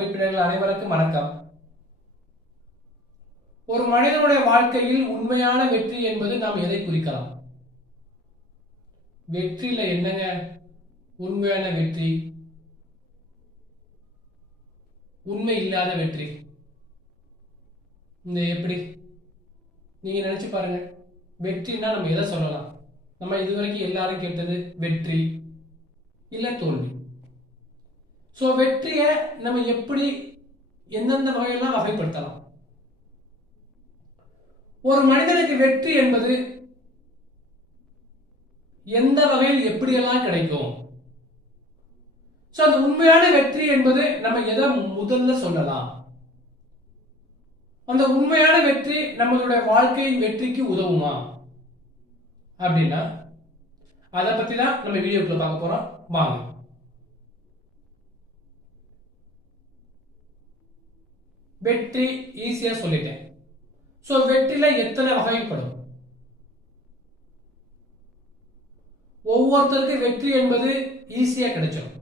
உறுப்பினர்கள் அனைவருக்கும் வணக்கம். ஒரு மனிதனுடைய வாழ்க்கையில் உண்மையான வெற்றி என்பது நாம் எதை குறிக்கலாம்? வெற்றியில என்னங்க? உண்மையான வெற்றி. உண்மை இல்லாத வெற்றி. இந்த எப்படி? நீங்க நினைச்சு பாருங்க. வெற்றினா நம்ம எதை சொல்லலாம்? நம்ம இதுவரைக்கும் எல்லாரும் கேட்டது வெற்றி இல்ல தோல்வி. ஸோ வெற்றியை நம்ம எப்படி எந்தெந்த வகையெல்லாம் வகைப்படுத்தலாம்? ஒரு மனிதனுக்கு வெற்றி என்பது எந்த வகையில் எப்படியெல்லாம் கிடைக்கும்? ஸோ அந்த உண்மையான வெற்றி என்பது நம்ம எதை முதல்ல சொல்லலாம்? அந்த உண்மையான வெற்றி நம்மளுடைய வாழ்க்கையின் வெற்றிக்கு உதவுமா? அப்படின்னா அதை பத்தி தான் நம்ம வீடியோக்குள்ள பார்க்க போறோம். வாங்க. வெற்றி ஈஸியா சொல்லிட்டேன். ஸோ வெற்றில எத்தனை வகைப்படும்? ஒவ்வொருத்தருக்கு வெற்றி என்பது ஈஸியா கிடைச்சிடும்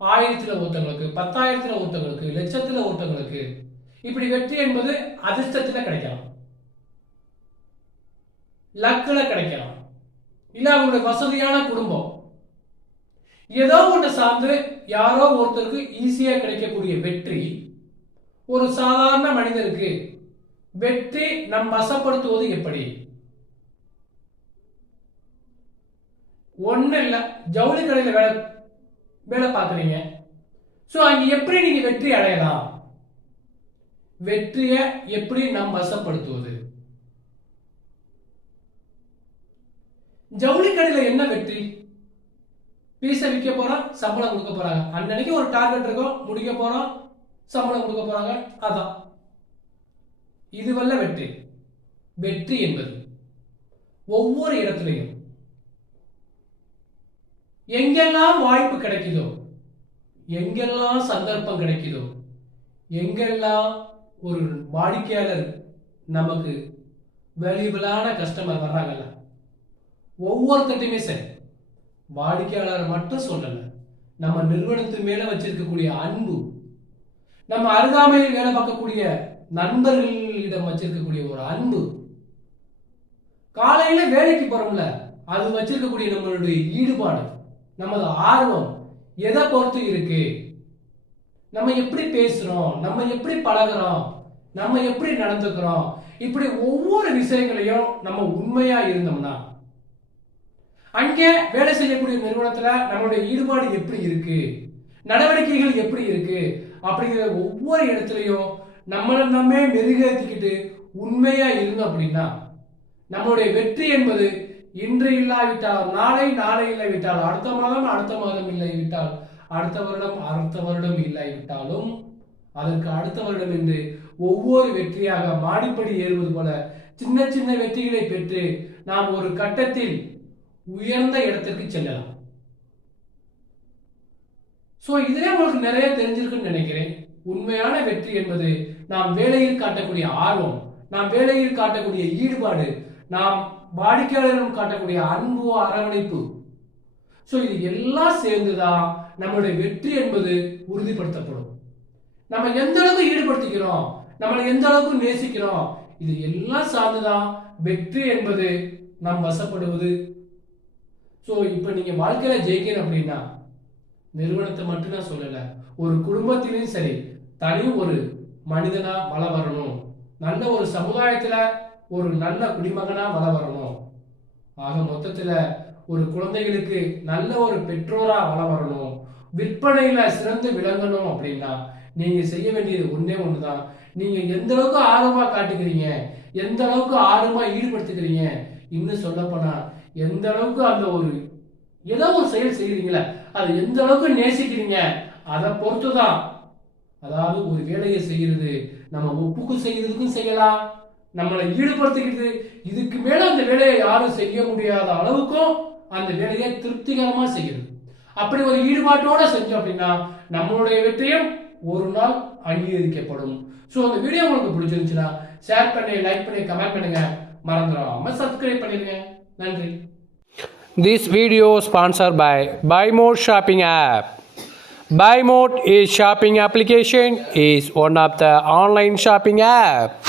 ஆயிரத்தில் ஒருத்தவங்களுக்கு பத்தாயிரத்தில் ஒருத்தவங்களுக்கு லட்சத்தில் ஒருத்தவங்களுக்கு இப்படி வெற்றி என்பது அதிர்ஷ்டத்தில் கிடைக்கலாம். லக்கில் கிடைக்கலாம். இல்ல அவங்களுடைய வசதியான குடும்பம். ஏதோ ஒன்று சார்ந்து யாரோ ஒருத்தருக்கு ஈஸியாக கிடைக்கக்கூடிய வெற்றி ஒரு சாதாரண மனிதருக்கு வெற்றி நம் வசப்படுத்துவது எப்படி? ஒண்ணு இல்ல. ஜவுளி கடையில வேலை வேலை பார்க்குறீங்க. ஸோ அங்க எப்படி நீங்க வெற்றி அடையலாம்? வெற்றியை எப்படி நாம் வசப்படுத்துவது? ஜவுளி கடையில என்ன வெற்றி? பீஸை விற்க போறோம் சம்பளம் கொடுக்க போறாங்க அன்னன்னைக்கு ஒரு டார்கெட் இருக்கும் முடிக்க போறோம். சம்பளம் கொடுக்க போறாங்க? அதான். இதுவல்ல வெற்றி. வெற்றி என்பது ஒவ்வொரு இடத்துலையும் எங்கெல்லாம் வாய்ப்பு கிடைக்குதோ எங்கெல்லாம் சந்தர்ப்பம் கிடைக்குதோ எங்கெல்லாம் ஒரு வாடிக்கையாளர் நமக்கு வேல்யூபிளான கஸ்டமர் வர்றாங்கல்ல ஒவ்வொருத்தட்டையுமே சரி. வாடிக்கையாளர் மட்டும் சொல்லலை நம்ம நிறுவனத்து மேலே வச்சிருக்கக்கூடிய அன்பு நம்ம அருகாமையில் வேலை பார்க்கக்கூடிய நண்பர்களிடம் வச்சிருக்கக்கூடிய ஒரு அன்பு. காலையில வேலைக்கு போறோம்ல அது வச்சிருக்கக்கூடிய நம்மளுடைய ஈடுபாடு நமது ஆர்வம் எதை பொறுத்து இருக்கு? நம்ம எப்படி பேசுறோம்? நம்ம எப்படி பழகிறோம்? நம்ம எப்படி நடந்துக்கிறோம்? இப்படி ஒவ்வொரு விஷயங்களையும் நம்ம உண்மையா இருந்தோம்னா அங்கே வேலை செய்யக்கூடிய நிறுவனத்துல நம்மளுடைய ஈடுபாடு எப்படி இருக்கு? நடவடிக்கைகள் எப்படி இருக்கு? அப்படிங்கிற ஒவ்வொரு இடத்துலையும் நம்மளை நம்மே மெருகேற்றிக்கிட்டு உண்மையா இருந்தோம் அப்படின்னா நம்மளுடைய வெற்றி என்பது இன்று இல்லாவிட்டால் நாளை நாளை இல்லாவிட்டால் அடுத்த மாதம் அடுத்த மாதம் இல்லாவிட்டால் அடுத்த வருடம் அடுத்த வருடம் இல்லாவிட்டாலும் அதற்கு அடுத்த வருடம் என்று ஒவ்வொரு வெற்றியாக மாடிப்படி ஏறுவது போல சின்ன சின்ன வெற்றிகளை பெற்று நாம் ஒரு கட்டத்தில் உயர்ந்த இடத்திற்கு செல்லலாம். ஸோ இதுவே உங்களுக்கு நிறைய தெரிஞ்சிருக்குன்னு நினைக்கிறேன். உண்மையான வெற்றி என்பது நாம் வேலையில் காட்டக்கூடிய ஆர்வம் நாம் வேலையில் காட்டக்கூடிய ஈடுபாடு நாம் வாடிக்கையாளரிடம் காட்டக்கூடிய அன்பு அரவணைப்பு. ஸோ இது எல்லாம் சேர்ந்துதான் நம்மளுடைய வெற்றி என்பது உறுதிப்படுத்தப்படும். நம்ம எந்த அளவுக்கு ஈடுபடுத்திக்கிறோம் நம்மளை எந்த அளவுக்கு நேசிக்கிறோம் இது எல்லாம் சார்ந்துதான் வெற்றி என்பது நாம் வசப்படுவது. ஸோ இப்போ நீங்கள் வாழ்க்கையில் ஜெயிக்கணும் அப்படின்னா நிறுவனத்தை மட்டும் நான் சொல்லலை. ஒரு குடும்பத்திலையும் சரி தனி ஒரு மனிதனா வள வரணும். நல்ல ஒரு சமுதாயத்தில் ஒரு நல்ல குடிமகனா வள வரணும். ஆக மொத்தத்தில் ஒரு குழந்தைகளுக்கு நல்ல ஒரு பெற்றோரா வள வரணும். விற்பனையில சிறந்து விளங்கணும் அப்படின்னா நீங்க செய்ய வேண்டியது ஒன்னே ஒண்ணுதான். நீங்க எந்த அளவுக்கு ஆர்வமா காட்டுக்கிறீங்க எந்த அளவுக்கு ஆர்வமா ஈடுபடுத்துக்கிறீங்க இன்னும் சொல்லப்போனால் எந்த அளவுக்கு அந்த ஒரு ஏதோ ஒரு செயல் செய்யறீங்களே அது எந்த அளவுக்கு நேசிக்கிறீங்க? அதை பொறுத்துதான். அதாவது ஒரு வேலையை செய்யறது நம்ம ஒப்புக்கு செய்யறதுக்கும் செய்யலாம். நம்மளை ஈடுபடுத்திக்கிட்டு இதுக்கு மேல அந்த வேலையை யாரும் செய்ய முடியாத அளவுக்கும் அந்த வேலையை திருப்திகரமா செய்யறது. அப்படி ஒரு ஈடுபாட்டோட செஞ்சோம் அப்படின்னா நம்மளுடைய வெற்றியும் ஒரு நாள் அங்கீகரிக்கப்படும். ஸோ அந்த வீடியோ உங்களுக்கு பிடிச்சிருந்துச்சுன்னா ஷேர் பண்ணி லைக் பண்ணி கமெண்ட் பண்ணுங்க. மறந்துடாம சப்ஸ்கிரைப் பண்ணிருங்க. நன்றி. This video sponsored by Buy More Shopping app. Buy Mode is shopping application is one of the online shopping app.